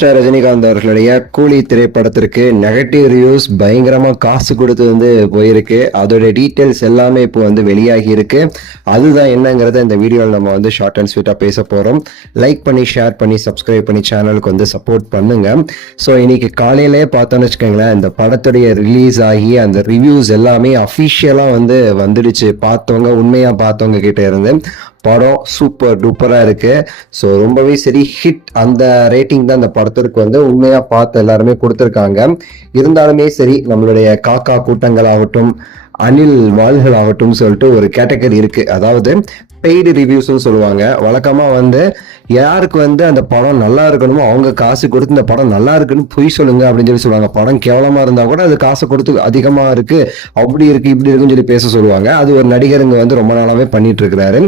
ரஜினிகாந்த் அவர்களுடைய கூலி திரைப்படத்திற்கு நெகட்டிவ் ரிவ்யூஸ் பயங்கரமா காசு கொடுத்து போயிருக்கு. அதோட டீட்டெயில்ஸ் எல்லாமே இப்போ வெளியாகி இருக்கு. அதுதான் என்னங்கிறத இந்த வீடியோவில் நம்ம ஷார்ட் அண்ட் ஸ்வீட்டா பேச போறோம். லைக் பண்ணி ஷேர் பண்ணி சப்ஸ்கிரைப் பண்ணி சேனலுக்கு சப்போர்ட் பண்ணுங்க. ஸோ இன்னைக்கு காலையிலே பார்த்தோன்னு வச்சுக்கோங்களேன், இந்த படத்துடைய ரிலீஸ் ஆகி அந்த ரிவ்யூஸ் எல்லாமே அஃபிஷியலா வந்துடுச்சு. பார்த்தவங்க உண்மையா பார்த்தவங்க கிட்ட இருந்து படம் சூப்பர் டூப்பரா இருக்கு. ஸோ ரொம்பவே சரி ஹிட் அந்த ரேட்டிங் தான் அந்த படத்திற்கு உண்மையா பார்த்து எல்லாருமே கொடுத்துருக்காங்க. இருந்தாலுமே சரி நம்மளுடைய காக்கா கூட்டங்கள் ஆகட்டும், அனில் வாள்கள் ஆகட்டும் சொல்லிட்டு ஒரு கேட்டகரி இருக்கு. அதாவது பெய்டு ரிவ்யூஸ்ன்னு சொல்லுவாங்க. வழக்கமா யாருக்கு அந்த படம் நல்லா இருக்கணுமோ அவங்க காசு கொடுத்து இந்த படம் நல்லா இருக்குன்னு பொய் சொல்லுங்க அப்படின்னு சொல்லுவாங்க. படம் கேவலமா இருந்தா கூட அது காசு கொடுத்து அதிகமா இருக்கு, அப்படி இருக்கு இப்படி இருக்குன்னு சொல்லி பேச சொல்லுவாங்க. அது ஒரு நடிகருங்க ரொம்ப நாளாவே பண்ணிட்டு இருக்கிறாரு.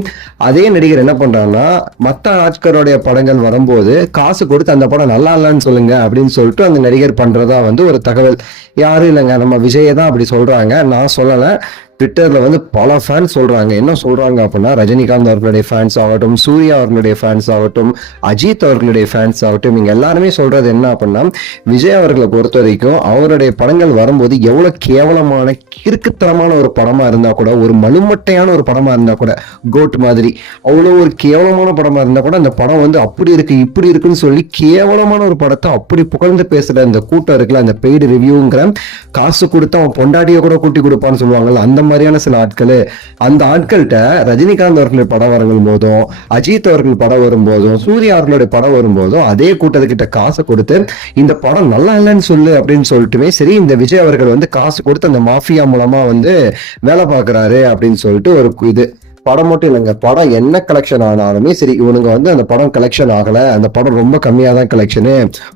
அதே நடிகர் என்ன பண்றாங்கன்னா, மற்ற ஆட்களோடைய படங்கள் வரும்போது காசு கொடுத்து அந்த படம் நல்லா இல்லைன்னு சொல்லுங்க அப்படின்னு சொல்லிட்டு அந்த நடிகர் பண்றதா ஒரு தகவல். யாரும் இல்லைங்க, நம்ம விஜயை தான் அப்படி சொல்றாங்க, நான் சொல்லல. ட்விட்டர்ல பல ஃபேன்ஸ் சொல்றாங்க. என்ன சொல்றாங்க அப்படின்னா, ரஜினிகாந்த் அவர்களுடைய ஃபேன்ஸ் ஆகட்டும், சூர்யா அவர்களுடைய ஃபேன்ஸ் ஆகட்டும், அஜித் அவர்களுடைய ஃபேன்ஸ் ஆகட்டும், இங்க எல்லாருமே சொல்றது என்ன அப்படின்னா, விஜய் அவர்களை பொறுத்த வரைக்கும் அவருடைய படங்கள் வரும்போது எவ்வளவு கேவலமான கிறுக்குத்தனமான ஒரு படமா இருந்தா கூட, ஒரு மலுமட்டையான ஒரு படமா இருந்தா கூட, கோட் மாதிரி அவ்வளவு ஒரு கேவலமான படமா இருந்தா கூட அந்த படம் அப்படி இருக்கு இப்படி இருக்குன்னு சொல்லி கேவலமான ஒரு படத்தை அப்படி புகழ்ந்து பேசுற அந்த கூட்டம் இருக்குல்ல, அந்த பெய்டு ரிவ்யூங்கிற காசு கொடுத்து அவன் பொண்டாட்டிய கூட கூட்டி கொடுப்பான்னு சொல்லுவாங்கல்ல, அந்த மாதிரியான சில ஆட்கள். அந்த ஆட்கள்கிட்ட ரஜினிகாந்த் அவர்களுடைய படம் வரும் போதும், அஜித் அவர்கள் படம் வரும்போதும், சூர்யா அவர்களுடைய படம் வரும்போதும் அதே கூட்டத்துக்கிட்ட காசை கொடுத்து இந்த படம் நல்லா இல்லைன்னு சொல்லு அப்படின்னு சொல்லிட்டுமே சரி, இந்த விஜய் அவர்கள் காசு கொடுத்து அந்த மாஃபியா மூலமா வேலை பார்க்கறாரு அப்படின்னு சொல்லிட்டு ஒரு இது. படம் மட்டும் இல்லைங்க, படம் என்ன கலெக்ஷன் ஆனாலுமே சரி, இவனுங்க அந்த படம் கலெக்ஷன் ஆகல, அந்த படம் ரொம்ப கம்மியா தான் கலெக்ஷனு,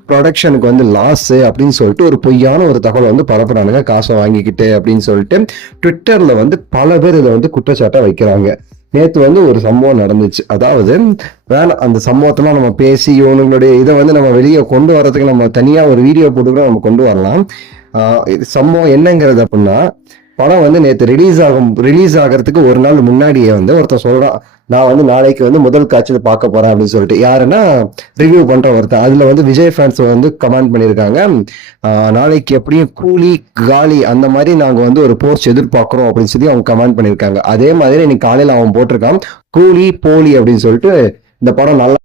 ப்ரொடக்ஷனுக்கு லாஸ் அப்படின்னு சொல்லிட்டு ஒரு பொய்யான ஒரு தகவல் பரப்புறானுங்க, காசை வாங்கிக்கிட்டு அப்படின்னு சொல்லிட்டு ட்விட்டர்ல பல பேர் இதை குற்றச்சாட்டா வைக்கிறாங்க. நேத்து ஒரு சம்பவம் நடந்துச்சு. அதாவது வேணாம், அந்த சம்பவத்தெல்லாம் நம்ம பேசி இவனுங்களுடைய இதை நம்ம வெளியே கொண்டு வர்றதுக்கு நம்ம தனியா ஒரு வீடியோ போட்டு கூட நம்ம கொண்டு வரலாம். சம்பவம் என்னங்கிறது அப்படின்னா, படம் நேற்று ரிலீஸ் ஆகிறதுக்கு ஒரு நாள் முன்னாடியே ஒருத்தர் சொல்றான், நான் நாளைக்கு முதல் காட்சியில் பார்க்க போறேன் அப்படின்னு சொல்லிட்டு. யாருன்னா ரிவ்யூ பண்ற ஒருத்தர். அதுல விஜய் ஃபேன்ஸ் கமெண்ட் பண்ணியிருக்காங்க, நாளைக்கு எப்படியும் கூலி காலி அந்த மாதிரி நாங்க ஒரு போஸ்ட் எதிர்பார்க்கிறோம் அப்படின்னு சொல்லி அவங்க கமெண்ட் பண்ணியிருக்காங்க. அதே மாதிரி இன்னைக்கு காலையில அவன் போட்டிருக்கான் கூலி போலி அப்படின்னு சொல்லிட்டு, இந்த படம் நல்லா